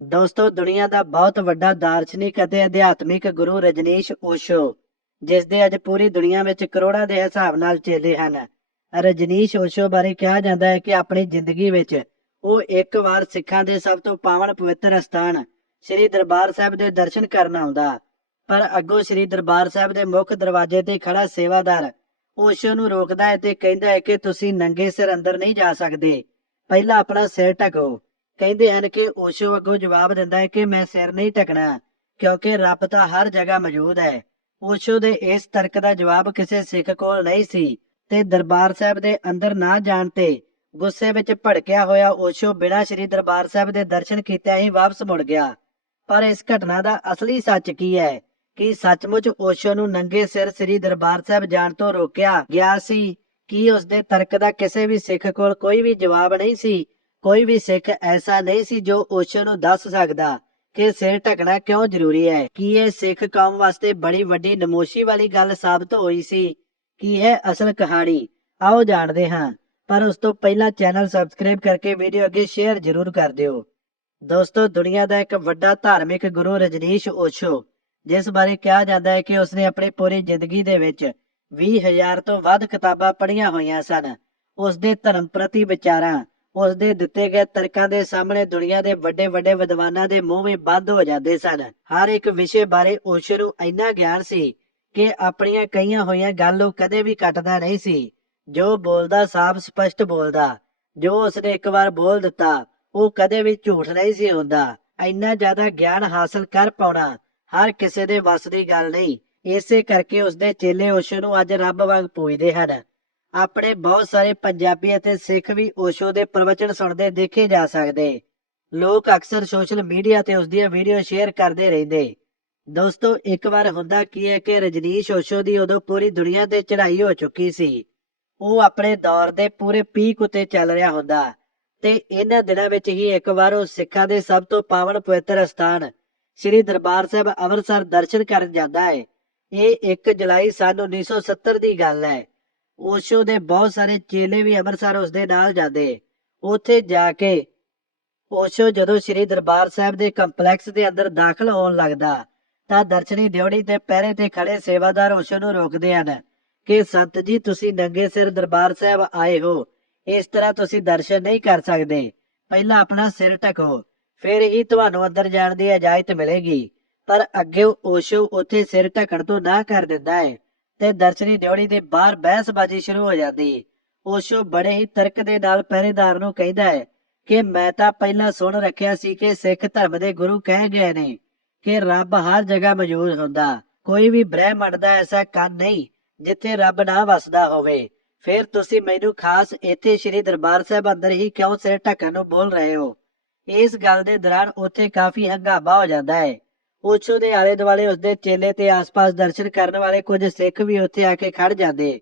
ਦੋਸਤੋ, ਦੁਨੀਆ ਦਾ ਬਹੁਤ ਵੱਡਾ ਦਾਰਸ਼ਨਿਕ ਅਤੇ ਅਧਿਆਤਮਿਕ ਗੁਰੂ ਰਜਨੀਸ਼ ਓਸ਼ੋ, ਜਿਸ ਦੇ ਅੱਜ ਪੂਰੀ ਦੁਨੀਆ ਵਿੱਚ ਕਰੋੜਾਂ ਦੇ ਹਿਸਾਬ ਨਾਲ ਚੇਲੇ ਹਨ। ਰਜਨੀਸ਼ ਓਸ਼ੋ ਬਾਰੇ ਕਿਹਾ ਜਾਂਦਾ ਹੈ ਕਿ ਆਪਣੀ ਜ਼ਿੰਦਗੀ ਵਿੱਚ ਉਹ ਇੱਕ ਵਾਰ ਸਿੱਖਾਂ ਦੇ ਸਭ ਤੋਂ ਪਾਵਨ ਪਵਿੱਤਰ ਅਸਥਾਨ ਸ੍ਰੀ ਦਰਬਾਰ ਸਾਹਿਬ ਦੇ ਦਰਸ਼ਨ ਕਰਨ ਆਉਂਦਾ, ਪਰ ਅੱਗੋਂ ਸ੍ਰੀ ਦਰਬਾਰ ਸਾਹਿਬ ਦੇ ਮੁੱਖ ਦਰਵਾਜ਼ੇ ਤੇ ਖੜਾ ਸੇਵਾਦਾਰ ਓਸ਼ੋ ਨੂੰ ਰੋਕਦਾ ਹੈ ਤੇ ਕਹਿੰਦਾ ਹੈ ਕਿ ਤੁਸੀਂ ਨੰਗੇ ਸਿਰ ਅੰਦਰ ਨਹੀਂ ਜਾ ਸਕਦੇ। ਪਹਿਲਾਂ ਆਪਣਾ ਸਿਰ ਢੱਕੋ। ਕਹਿੰਦੇ ਹਨ ਕਿ ਓਸ਼ੋ ਅੱਗੋਂ ਜਵਾਬ ਦਿੰਦਾ ਹੈ ਕਿ ਮੈਂ ਸਿਰ ਨਹੀਂ ਢਕਣਾ, ਕਿਉਂਕਿ ਰੱਬ ਤਾਂ ਹਰ ਜਗ੍ਹਾ ਮੌਜੂਦ ਹੈ। ਓਸ਼ੋ ਦੇ ਇਸ ਤਰਕ ਦਾ ਜਵਾਬ ਕਿਸੇ ਸਿੱਖ ਕੋਲ ਨਹੀਂ ਸੀ ਤੇ ਦਰਬਾਰ ਸਾਹਿਬ ਦੇ ਅੰਦਰ ਨਾ ਜਾਣ ਤੇ ਗੁੱਸੇ ਵਿੱਚ ਭੜਕਿਆ ਹੋਇਆ ਓਸ਼ੋ ਬਿਨਾਂ ਸ੍ਰੀ ਦਰਬਾਰ ਸਾਹਿਬ ਦੇ ਦਰਸ਼ਨ ਕੀਤਿਆਂ ਹੀ ਵਾਪਸ ਮੁੜ ਗਿਆ। ਪਰ ਇਸ ਘਟਨਾ ਦਾ ਅਸਲੀ ਸੱਚ ਕੀ ਹੈ ਕਿ ਸੱਚਮੁੱਚ ਓਸ਼ੋ ਨੂੰ ਨੰਗੇ ਸਿਰ ਸ੍ਰੀ ਦਰਬਾਰ ਸਾਹਿਬ ਜਾਣ ਤੋਂ ਰੋਕਿਆ ਗਿਆ ਸੀ? ਕੀ ਉਸ ਦੇ ਤਰਕ ਦਾ ਕਿਸੇ ਵੀ ਸਿੱਖ ਕੋਲ ਕੋਈ ਵੀ ਜਵਾਬ ਨਹੀਂ ਸੀ? ਕੋਈ ਵੀ ਸਿੱਖ ਐਸਾ ਨਹੀਂ ਸੀ ਜੋ ਓਸ਼ੋ ਨੂੰ ਦੱਸ ਸਕਦਾ ਕਿ ਸਿਰ ਢਕਣਾ ਕਿਉਂ ਜ਼ਰੂਰੀ ਹੈ। ਕੀ ਇਹ ਸਿੱਖ ਕੌਮ ਵਾਸਤੇ ਬੜੀ ਵੱਡੀ ਨਮੋਸ਼ੀ ਵਾਲੀ ਗੱਲ ਸਾਬਤ ਹੋਈ ਸੀ? ਕੀ ਇਹ ਅਸਲ ਕਹਾਣੀ? ਆਓ ਜਾਣਦੇ ਹਾਂ। ਪਰ ਉਸ ਤੋਂ ਪਹਿਲਾਂ ਚੈਨਲ ਸਬਸਕ੍ਰਾਈਬ ਕਰਕੇ ਵੀਡੀਓ ਅੱਗੇ ਸ਼ੇਅਰ ਜ਼ਰੂਰ ਕਰ ਦਿਓ। ਦੋਸਤੋ, ਦੁਨੀਆ ਦਾ ਇੱਕ ਵੱਡਾ ਧਾਰਮਿਕ ਗੁਰੂ ਰਜਨੀਸ਼ ਓਸ਼ੋ, ਜਿਸ ਬਾਰੇ ਕਿਹਾ ਜਾਂਦਾ ਹੈ ਕਿ ਉਸਨੇ ਆਪਣੀ ਪੂਰੀ ਜ਼ਿੰਦਗੀ ਦੇ ਵਿੱਚ 20000 ਤੋਂ ਵੱਧ ਕਿਤਾਬਾਂ ਪੜ੍ਹੀਆਂ ਹੋਈਆਂ ਸਨ। ਉਸ ਦੇ ਧਰਮ ਪ੍ਰਤੀ ਵਿਚਾਰਾਂ ਉਸ ਦੇ ਦਿੱਤੇ ਗਏ ਤਰਕਾਂ ਦੇ ਸਾਹਮਣੇ ਦੁਨੀਆ ਦੇ ਵੱਡੇ ਵੱਡੇ ਵਿਦਵਾਨਾਂ ਦੇ ਮੂੰਹ ਵੀ ਬੰਦ ਹੋ ਜਾਂਦੇ ਸਨ। ਹਰ ਇੱਕ ਵਿਸ਼ੇ ਬਾਰੇ ਓਸ਼ੋ ਨੂੰ ਇੰਨਾ ਗਿਆਨ ਸੀ ਕਿ ਆਪਣੀਆਂ ਕਈਆਂ ਹੋਈਆਂ ਗੱਲ ਉਹ ਕਦੇ ਵੀ ਕੱਟਦਾ ਨਹੀਂ ਸੀ। ਜੋ ਬੋਲਦਾ ਸਾਫ਼ ਸਪਸ਼ਟ ਬੋਲਦਾ, ਜੋ ਉਸਨੇ ਇੱਕ ਵਾਰ ਬੋਲ ਦਿੱਤਾ, ਉਹ ਕਦੇ ਵੀ ਝੂਠ ਨਹੀਂ ਸੀ ਹੁੰਦਾ। ਇੰਨਾ ਜ਼ਿਆਦਾ ਗਿਆਨ ਹਾਸਲ ਕਰ ਪਾਉਣਾ ਹਰ ਕਿਸੇ ਦੇ ਵੱਸ ਦੀ ਗੱਲ ਨਹੀਂ। ਇਸੇ ਕਰਕੇ ਉਸਦੇ ਚੇਲੇ ਓਸ਼ੋ ਨੂੰ ਅੱਜ ਰੱਬ ਵਾਂਗ ਪੂਜਦੇ ਹਨ। ਆਪਣੇ ਬਹੁਤ ਸਾਰੇ ਪੰਜਾਬੀ ਅਤੇ ਸਿੱਖ ਵੀ ਓਸ਼ੋ ਦੇ ਪ੍ਰਵਚਨ ਸੁਣਦੇ, ਦੇਖੇ ਜਾ ਸਕਦੇ। ਲੋਕ ਅਕਸਰ ਸੋਸ਼ਲ ਮੀਡੀਆ ਤੇ ਉਸ ਦੀਆਂ ਵੀਡੀਓ ਸ਼ੇਅਰ ਕਰਦੇ ਰਹਿੰਦੇ। ਦੋਸਤੋ, ਇੱਕ ਵਾਰ ਹੁੰਦਾ ਕੀ ਹੈ ਕਿ ਰਜਨੀਸ਼ ਓਸ਼ੋ ਦੀ ਉਦੋਂ ਪੂਰੀ ਦੁਨੀਆ ਤੇ ਚੜ੍ਹਾਈ ਹੋ ਚੁੱਕੀ ਸੀ। ਉਹ ਆਪਣੇ ਦੌਰ ਦੇ ਪੂਰੇ ਪੀਕ ਉਤੇ ਚੱਲ ਰਿਹਾ ਹੁੰਦਾ ਤੇ ਇਹਨਾਂ ਦਿਨਾਂ ਵਿੱਚ ਹੀ ਇੱਕ ਵਾਰ ਉਹ ਸਿੱਖਾਂ ਦੇ ਸਭ ਤੋਂ ਪਾਵਨ ਪਵਿੱਤਰ ਸਥਾਨ, ਸ੍ਰੀ ਦਰਬਾਰ ਸਾਹਿਬ ਅੰਮ੍ਰਿਤਸਰ ਦਰਸ਼ਨ ਕਰਨ ਜਾਂਦਾ ਹੈ। ਇਹ 1 ਜੁਲਾਈ ਸਨ 1970 ਦੀ ਗੱਲ ਹੈ। ਓਸ਼ੋ ਦੇ ਬਹੁਤ ਸਾਰੇ ਚੇਲੇ ਵੀ ਅੰਮ੍ਰਿਤਸਰ ਉਸ ਦੇ ਨਾਲ ਜਾਂਦੇ। ਉੱਥੇ ਜਾ ਕੇ ਓਸ਼ੋ ਜਦੋਂ ਸ੍ਰੀ ਦਰਬਾਰ ਸਾਹਿਬ ਦੇ ਕੰਪਲੈਕਸ ਦੇ ਅੰਦਰ ਦਾਖਲ ਹੋਣ ਲੱਗਦਾ, ਤਾਂ ਦਰਸ਼ਨੀ ਦਿਉੜੀ ਤੇ ਪਹਿਰੇ ਤੇ ਖੜੇ ਸੇਵਾਦਾਰ ਓਸ਼ੋ ਨੂੰ ਰੋਕਦੇ ਹਨ ਕਿ, ਸੰਤ ਜੀ, ਤੁਸੀਂ ਨੰਗੇ ਸਿਰ ਦਰਬਾਰ ਸਾਹਿਬ ਆਏ ਹੋ। ਇਸ ਤਰ੍ਹਾਂ ਤੁਸੀਂ ਦਰਸ਼ਨ ਨਹੀਂ ਕਰ ਸਕਦੇ। ਪਹਿਲਾਂ ਆਪਣਾ ਸਿਰ ਢਕੋ, ਫਿਰ ਹੀ ਤੁਹਾਨੂੰ ਅੰਦਰ ਜਾਣ ਦੀ ਇਜਾਜ਼ਤ ਮਿਲੇਗੀ। ਪਰ ਅੱਗੇ ਓਸ਼ੋ ਉੱਥੇ ਸਿਰ ਢਕਣ ਤੋਂ ਨਾ ਕਰ ਦਿੰਦਾ ਹੈ ਤੇ ਦਰਸ਼ਨੀ ਦਿਉੜੀ ਦੇ ਬਾਹਰ ਬਹਿਸਬਾਜ਼ੀ ਸ਼ੁਰੂ ਹੋ ਜਾਂਦੀ। ਓਸ਼ੋ ਬੜੇ ਹੀ ਤਰਕ ਦੇ ਨਾਲ ਪਹਿਰੇਦਾਰ ਨੂੰ ਕਹਿੰਦਾ ਹੈ ਕਿ ਮੈਂ ਤਾਂ ਪਹਿਲਾਂ ਸੁਣ ਰੱਖਿਆ ਸੀ ਕਿ ਸਿੱਖ ਧਰਮ ਦੇ ਗੁਰੂ ਕਹਿ ਗਏ ਨੇ ਕਿ ਰੱਬ ਹਰ ਜਗ੍ਹਾ ਮੌਜੂਦ ਹੁੰਦਾ। ਕੋਈ ਵੀ ਬ੍ਰਹਿਮੰਡ ਦਾ ਐਸਾ ਕੰਨ ਨਹੀਂ ਜਿੱਥੇ ਰੱਬ ਨਾ ਵਸਦਾ ਹੋਵੇ। ਫਿਰ ਤੁਸੀਂ ਮੈਨੂੰ ਖਾਸ ਇੱਥੇ ਸ੍ਰੀ ਦਰਬਾਰ ਸਾਹਿਬ ਅੰਦਰ ਹੀ ਕਿਉਂ ਸਿਰ ਢੱਕਣ ਨੂੰ ਬੋਲ ਰਹੇ ਹੋ? ਇਸ ਗੱਲ ਦੇ ਦੌਰਾਨ ਉੱਥੇ ਕਾਫੀ ਹੰਗਾਮਾ ਹੋ ਜਾਂਦਾ ਹੈ। ਓਸ਼ੋ ਦੇ ਆਲੇ ਦੁਆਲੇ ਉਸਦੇ ਚੇਲੇ ਤੇ ਆਸ-ਪਾਸ ਦਰਸ਼ਨ ਕਰਨ ਵਾਲੇ ਕੁਝ ਸਿੱਖ ਵੀ ਉੱਥੇ ਆ ਕੇ ਖੜ ਜਾਂਦੇ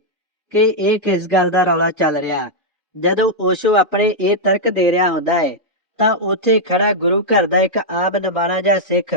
ਕਿ ਇਹ ਕਿਸ ਗੱਲ ਦਾ ਰੌਲਾ ਚੱਲ ਰਿਹਾ? ਜਦੋਂ ਓਸ਼ੋ ਆਪਣੇ ਇਹ ਤਰਕ ਦੇ ਰਿਹਾ ਹੁੰਦਾ ਹੈ ਤਾਂ ਉੱਥੇ ਖੜਾ ਗੁਰੂ ਘਰ ਦਾ ਇੱਕ ਆਮ ਨਮਾਣਾ ਜਿਹਾ ਸਿੱਖ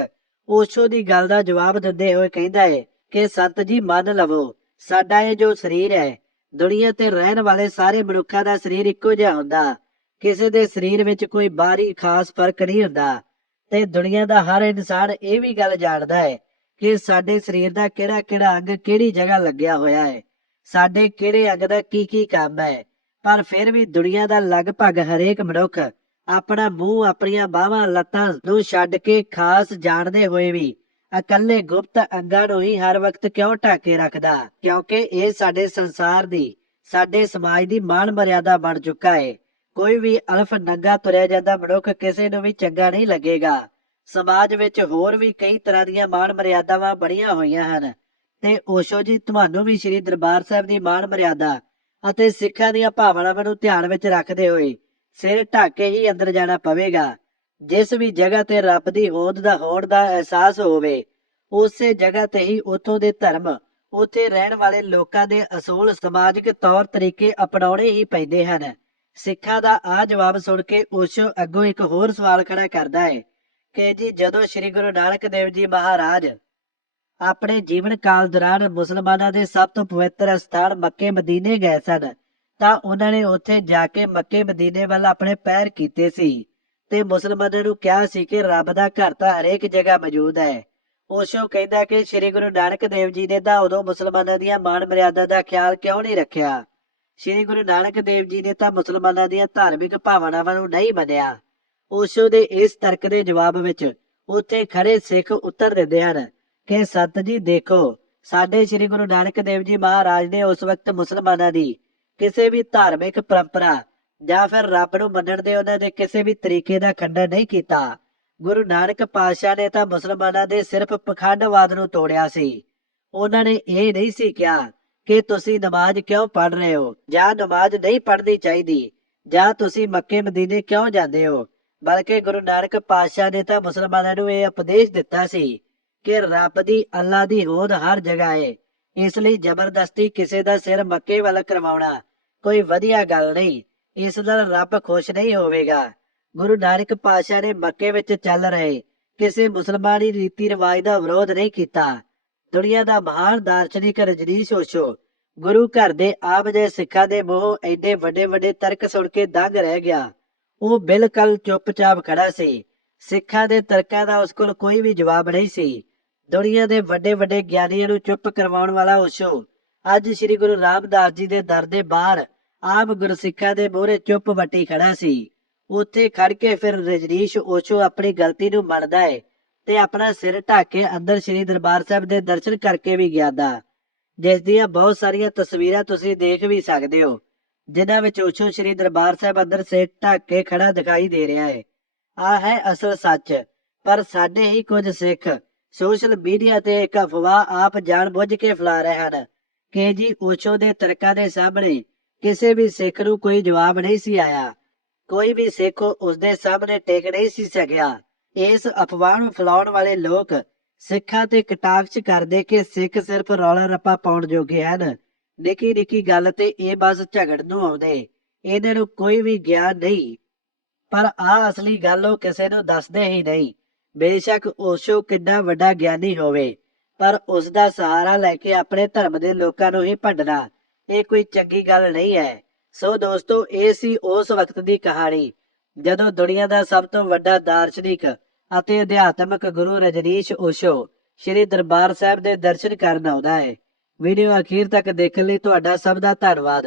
ਓਸ਼ੋ ਦੀ ਗੱਲ ਦਾ ਜਵਾਬ ਦਿੰਦੇ ਹੋਏ ਕਹਿੰਦਾ ਹੈ ਕਿ ਸੰਤ ਜੀ, ਮੰਨ ਲਵੋ, ਸਾਡਾ ਇਹ ਜੋ ਸਰੀਰ ਹੈ ਦੁਨੀਆ ਤੇ ਰਹਿਣ ਵਾਲੇ ਸਾਰੇ ਮਨੁੱਖਾਂ ਦਾ ਸਰੀਰ ਇੱਕੋ ਜਿਹਾ ਹੁੰਦਾ। ਕਿਸੇ ਦੇ ਸਰੀਰ ਵਿੱਚ ਕੋਈ ਬਾਹਰੀ ਖਾਸ ਫ਼ਰਕ ਨਹੀਂ ਹੁੰਦਾ। ਤੇ ਦੁਨੀਆ ਦਾ ਹਰ ਇਨਸਾਨ ਇਹ ਵੀ ਗੱਲ ਜਾਣਦਾ ਹੈ ਕਿ ਸਾਡੇ ਸਰੀਰ ਦਾ ਕਿਹੜਾ ਕਿਹੜਾ ਅੰਗ ਕਿਹੜੀ ਜਗ੍ਹਾ ਲੱਗਿਆ ਹੋਇਆ ਹੈ। ਸਾਡੇ ਕਿਹੜੇ ਅੰਗ ਦਾ ਕੀ ਕੀ ਕੰਮ ਹੈ। ਪਰ ਫਿਰ ਵੀ ਦੁਨੀਆ ਦਾ ਲਗਭਗ ਹਰੇਕ ਮਨੁੱਖ ਆਪਣਾ ਮੂੰਹ, ਆਪਣੀਆਂ ਬਾਹਾਂ, ਲੱਤਾਂ ਨੂੰ ਛੱਡ ਕੇ ਖਾਸ ਜਾਣਦੇ ਹੋਏ ਵੀ ਇਕੱਲੇ ਗੁਪਤ ਅੰਗਾਂ ਨੂੰ ਹੀ ਹਰ ਵਕਤ ਕਿਉਂ ਢੱਕੇ ਰੱਖਦਾ? ਕਿਉਂਕਿ ਇਹ ਸਾਡੇ ਸੰਸਾਰ ਦੀ, ਸਾਡੇ ਸਮਾਜ ਦੀ ਮਾਣ ਮਰਿਆਦਾ ਬਣ ਚੁੱਕਾ ਹੈ। ਕੋਈ ਵੀ ਅਲਫ ਨੰਗਾ ਤੁਰਿਆ ਜਾਂਦਾ ਮਨੁੱਖ ਕਿਸੇ ਨੂੰ ਵੀ ਚੰਗਾ ਨਹੀਂ ਲੱਗੇਗਾ। ਸਮਾਜ ਵਿੱਚ ਹੋਰ ਵੀ ਕਈ ਤਰ੍ਹਾਂ ਦੀਆਂ ਮਾਣ ਮਰਿਆਦਾਵਾਂ ਬਣੀਆਂ ਹੋਈਆਂ ਹਨ ਤੇ ਓਸ਼ੋ ਜੀ, ਤੁਹਾਨੂੰ ਵੀ ਸ੍ਰੀ ਦਰਬਾਰ ਸਾਹਿਬ ਦੀ ਮਾਣ ਮਰਿਆਦਾ ਅਤੇ ਸਿੱਖਾਂ ਦੀਆਂ ਭਾਵਨਾਵਾਂ ਨੂੰ ਧਿਆਨ ਵਿੱਚ ਰੱਖਦੇ ਹੋਏ ਸਿਰ ਢੱਕ ਕੇ ਹੀ ਅੰਦਰ ਜਾਣਾ ਪਵੇਗਾ। ਜਿਸ ਵੀ ਜਗ੍ਹਾ ਤੇ ਰੱਬ ਦੀ ਹੋਂਦ ਦਾ ਹੋਣ ਦਾ ਅਹਿਸਾਸ ਹੋਵੇ, ਉਸੇ ਜਗ੍ਹਾ ਤੇ ਹੀ ਉਥੋਂ ਦੇ ਧਰਮ, ਉੱਥੇ ਰਹਿਣ ਵਾਲੇ ਲੋਕਾਂ ਦੇ ਅਸੂਲ ਸਮਾਜਿਕ ਤੌਰ ਤਰੀਕੇ ਅਪਣਾਉਣੇ ਹੀ ਪੈਂਦੇ ਹਨ। ਸਿੱਖਾਂ ਦਾ ਆ ਜਵਾਬ ਸੁਣ ਕੇ ਓਸ਼ੋ ਅੱਗੋਂ ਇੱਕ ਹੋਰ ਸਵਾਲ ਖੜਾ ਕਰਦਾ ਹੈ ਕਿ ਜੀ ਜਦੋਂ ਸ੍ਰੀ ਗੁਰੂ ਨਾਨਕ ਦੇਵ ਜੀ ਮਹਾਰਾਜ ਆਪਣੇ ਜੀਵਨ ਕਾਲ ਦੌਰਾਨ ਮੁਸਲਮਾਨਾਂ ਦੇ ਸਭ ਤੋਂ ਪਵਿੱਤਰ ਸਥਾਨ ਮੱਕੇ ਮਦੀਨੇ ਗਏ ਸਨ, ਤਾਂ ਉਹਨਾਂ ਨੇ ਉੱਥੇ ਜਾ ਕੇ ਮੱਕੇ ਮਦੀਨੇ ਵੱਲ ਆਪਣੇ ਪੈਰ ਕੀਤੇ ਸੀ ਤੇ ਮੁਸਲਮਾਨਾਂ ਨੂੰ ਕਿਹਾ ਸੀ ਕਿ ਰੱਬ ਦਾ ਘਰ ਤਾਂ ਹਰੇਕ ਜਗ੍ਹਾ ਮੌਜੂਦ ਹੈ। ਓਸ਼ੋ ਕਹਿੰਦਾ ਕਿ ਸ੍ਰੀ ਗੁਰੂ ਨਾਨਕ ਦੇਵ ਜੀ ਨੇ ਤਾਂ ਉਦੋਂ ਮੁਸਲਮਾਨਾਂ ਦੀਆਂ ਮਾਣ ਮਰਿਆਦਾ ਦਾ ਖਿਆਲ ਕਿਉਂ ਨਹੀਂ ਰੱਖਿਆ? ਸ੍ਰੀ ਗੁਰੂ ਨਾਨਕ ਦੇਵ ਜੀ ਨੇ ਤਾਂ ਮੁਸਲਮਾਨਾਂ ਦੀਆਂ ਧਾਰਮਿਕ ਭਾਵਨਾਵਾਂ ਨੂੰ ਨਹੀਂ ਮੰਨਿਆ। ਓਸ਼ੋ ਦੇ ਇਸ ਤਰਕ ਦੇ ਜਵਾਬ ਵਿੱਚ ਉੱਥੇ ਖੜੇ ਸਿੱਖ ਉੱਤਰ ਦਿੰਦੇ ਹਨ ਕਿ, ਸਤ ਜੀ, ਦੇਖੋ, ਸਾਡੇ ਸ੍ਰੀ ਗੁਰੂ ਨਾਨਕ ਦੇਵ ਜੀ ਮਹਾਰਾਜ ਨੇ ਉਸ ਵਕਤ ਮੁਸਲਮਾਨਾਂ ਦੀ ਕਿਸੇ ਵੀ ਧਾਰਮਿਕ ਪਰੰਪਰਾ ਜਾਂ ਫਿਰ ਰੱਬ ਨੂੰ ਮੰਨਣ ਦੇ ਉਹਨਾਂ ਦੇ ਕਿਸੇ ਵੀ ਤਰੀਕੇ ਦਾ ਖੰਡਨ ਨਹੀਂ ਕੀਤਾ। ਗੁਰੂ ਨਾਨਕ ਪਾਤਸ਼ਾਹ ਨੇ ਤਾਂ ਮੁਸਲਮਾਨਾਂ ਦੇ ਸਿਰਫ ਪਖੰਡਵਾਦ ਨੂੰ ਤੋੜਿਆ ਸੀ। ਉਹਨਾਂ ਨੇ ਇਹ ਨਹੀਂ ਸੀ ਕਿਹਾ ਕਿ ਤੁਸੀਂ ਨਮਾਜ਼ ਕਿਉਂ ਪੜ੍ਹ ਰਹੇ ਹੋ? ਜਾਂ ਨਮਾਜ਼ ਨਹੀਂ ਪੜ੍ਹਨੀ ਚਾਹੀਦੀ? ਜਾਂ ਤੁਸੀਂ ਮੱਕੇ ਮਦੀਨੇ ਕਿਉਂ ਜਾਂਦੇ ਹੋ? ਬਲਕਿ ਗੁਰੂ ਨਾਨਕ ਪਾਤਸ਼ਾਹ ਨੇ ਤਾਂ ਮੁਸਲਮਾਨਾਂ ਨੂੰ ਇਹ ਉਪਦੇਸ਼ ਦਿੱਤਾ ਸੀ ਕਿ ਰੱਬ ਦੀ ਅੱਲਾ ਦੀ ਹੋਂਦ ਹਰ ਜਗ੍ਹਾ ਹੈ ਇਸ ਲਈ ਜ਼ਬਰਦਸਤੀ ਕਿਸੇ ਦਾ ਸਿਰ ਮੱਕੇ ਵੱਲ ਕਰਵਾਉਣਾ ਕੋਈ ਵਧੀਆ ਗੱਲ ਨਹੀਂ। ਇਸ ਨਾਲ ਰੱਬ ਖੁਸ਼ ਨਹੀਂ ਹੋਵੇਗਾ। ਗੁਰੂ ਨਾਨਕ ਪਾਤਸ਼ਾਹ ਨੇ ਮੱਕੇ ਵਿੱਚ ਚੱਲ ਰਹੇ ਕਿਸੇ ਮੁਸਲਮਾਨੀ ਰੀਤੀ ਰਿਵਾਜ ਦਾ ਵਿਰੋਧ ਨਹੀਂ ਕੀਤਾ। ਦੁਨੀਆ ਦਾ ਮਹਾਨ ਦਾਰਸ਼ਨਿਕ ਰਜਨੀਸ਼ ਓਸ਼ੋ ਗੁਰੂ ਘਰ ਦੇ ਆਪ ਦੇ ਸਿੱਖਾਂ ਦੇ ਮੂੰਹੋਂ ਐਡੇ ਵੱਡੇ ਵੱਡੇ ਤਰਕ ਸੁਣ ਕੇ ਦੰਗ ਰਹਿ ਗਿਆ। ਉਹ ਬਿਲਕੁਲ ਚੁੱਪਚਾਪ ਖੜਾ ਸੀ। ਸਿੱਖਾਂ ਦੇ ਤਰਕਾਂ ਦਾ ਉਸ ਕੋਲ ਕੋਈ ਵੀ ਜਵਾਬ ਨਹੀਂ ਸੀ। ਦੁਨੀਆ ਦੇ ਵੱਡੇ ਵੱਡੇ ਗਿਆਨੀਆਂ ਨੂੰ ਚੁੱਪ ਕਰਵਾਉਣ ਵਾਲਾ ਓਸ਼ੋ ਅੱਜ ਸ੍ਰੀ ਗੁਰੂ ਰਾਮਦਾਸ ਜੀ ਦੇ ਦਰ ਦੇ ਬਾਹਰ ਆਪ ਗੁਰਸਿੱਖਾਂ ਦੇ ਮੂਹਰੇ ਚੁੱਪ ਵੱਟੀ ਖੜਾ ਸੀ। ਉੱਥੇ ਖੜ ਕੇ ਫਿਰ ਰਜਨੀਸ਼ ਓਸ਼ੋ ਆਪਣੀ ਗਲਤੀ ਨੂੰ ਮੰਨਦਾ ਹੈ। ਤੇ ਆਪਣਾ ਸਿਰ ਢੱਕ ਕੇ ਅੰਦਰ ਸ੍ਰੀ ਦਰਬਾਰ ਸਾਹਿਬ ਦੇ ਦਰਸ਼ਨ ਕਰਕੇ ਵੀ ਗਿਆ ਦਾ। ਜਿਸ ਦੀਆਂ ਬਹੁਤ ਸਾਰੀਆਂ ਤਸਵੀਰਾਂ ਤੁਸੀਂ ਦੇਖ ਵੀ ਸਕਦੇ ਹੋ, ਜਿਨ੍ਹਾਂ ਵਿੱਚ ਓਸ਼ੋ ਸ੍ਰੀ ਦਰਬਾਰ ਸਾਹਿਬ ਅੰਦਰ ਸਿਰ ਢੱਕ ਕੇ ਖੜਾ ਦਿਖਾਈ ਦੇ ਰਿਹਾ ਹੈ। ਆ ਹੈ ਅਸਲ ਸੱਚ, ਪਰ ਸਾਡੇ ਹੀ ਕੁਝ ਸਿੱਖ ਸੋਸ਼ਲ ਮੀਡੀਆ ਤੇ ਇੱਕ ਅਫਵਾਹ ਆਪ ਜਾਣ ਬੁੱਝ ਕੇ ਫੈਲਾ ਰਹੇ ਹਨ ਕਿ ਜੀ ਓਛੋ ਦੇ ਤਰਕਾਂ ਦੇ ਸਾਹਮਣੇ ਕਿਸੇ ਵੀ ਸਿੱਖ ਨੂੰ ਕੋਈ ਜਵਾਬ ਨਹੀਂ ਸੀ ਆਇਆ। ਕੋਈ ਵੀ ਸਿੱਖ ਉਸ ਦੇ ਸਾਹਮਣੇ ਟੇਕ ਨਹੀਂ ਸੀ ਸਕਿਆ। ਇਸ ਅਫਵਾਹ ਨੂੰ ਫੈਲਾਉਣ ਵਾਲੇ ਲੋਕ ਸਿੱਖਾਂ ਤੇ ਕਟਾਕਸ਼ ਕਰਦੇ ਕਿ ਸਿੱਖ ਸਿਰਫ ਰੌਲਾ ਰੱਪਾ ਪਾਉਣ ਜੋਗੇ ਹਨ। ਨਿੱਕੀ ਨਿੱਕੀ ਗੱਲ ਤੇ ਇਹ ਬਸ ਝਗੜ ਨੂੰ ਆਉਂਦੇ। ਇਹਨਾਂ ਨੂੰ ਕੋਈ ਵੀ ਗਿਆਨ ਨਹੀਂ। ਪਰ ਆ ਅਸਲੀ ਗੱਲ ਉਹ ਕਿਸੇ ਨੂੰ ਦੱਸਦੇ ਹੀ ਨਹੀਂ। ਬੇਸ਼ੱਕ ਓਸ਼ੋ ਕਿੰਨਾ ਵੱਡਾ ਗਿਆਨੀ ਹੋਵੇ। ਪਰ ਉਸ ਦਾ ਸਹਾਰਾ ਲੈ ਕੇ ਆਪਣੇ ਧਰਮ ਦੇ ਲੋਕਾਂ ਨੂੰ ਹੀ ਭੰਡਣਾ, ਇਹ ਕੋਈ ਚੰਗੀ ਗੱਲ ਨਹੀਂ ਹੈ। ਸੋ ਦੋਸਤੋ, ਇਹ ਸੀ ਉਸ ਵਕਤ ਦੀ ਕਹਾਣੀ। ਜਦੋਂ ਦੁਨੀਆ ਦਾ ਸਭ ਤੋਂ ਵੱਡਾ ਦਾਰਸ਼ਨਿਕ ਅਤੇ ਅਧਿਆਤਮਕ ਗੁਰੂ ਰਜਨੀਸ਼ ਓਸ਼ੋ ਸ੍ਰੀ ਦਰਬਾਰ ਸਾਹਿਬ ਦੇ ਦਰਸ਼ਨ ਕਰਨ ਆਉਂਦਾ ਹੈ, ਵੀਡੀਓ ਅਖੀਰ ਤੱਕ ਦੇਖਣ ਲਈ ਤੁਹਾਡਾ ਸਭ ਦਾ ਧੰਨਵਾਦ।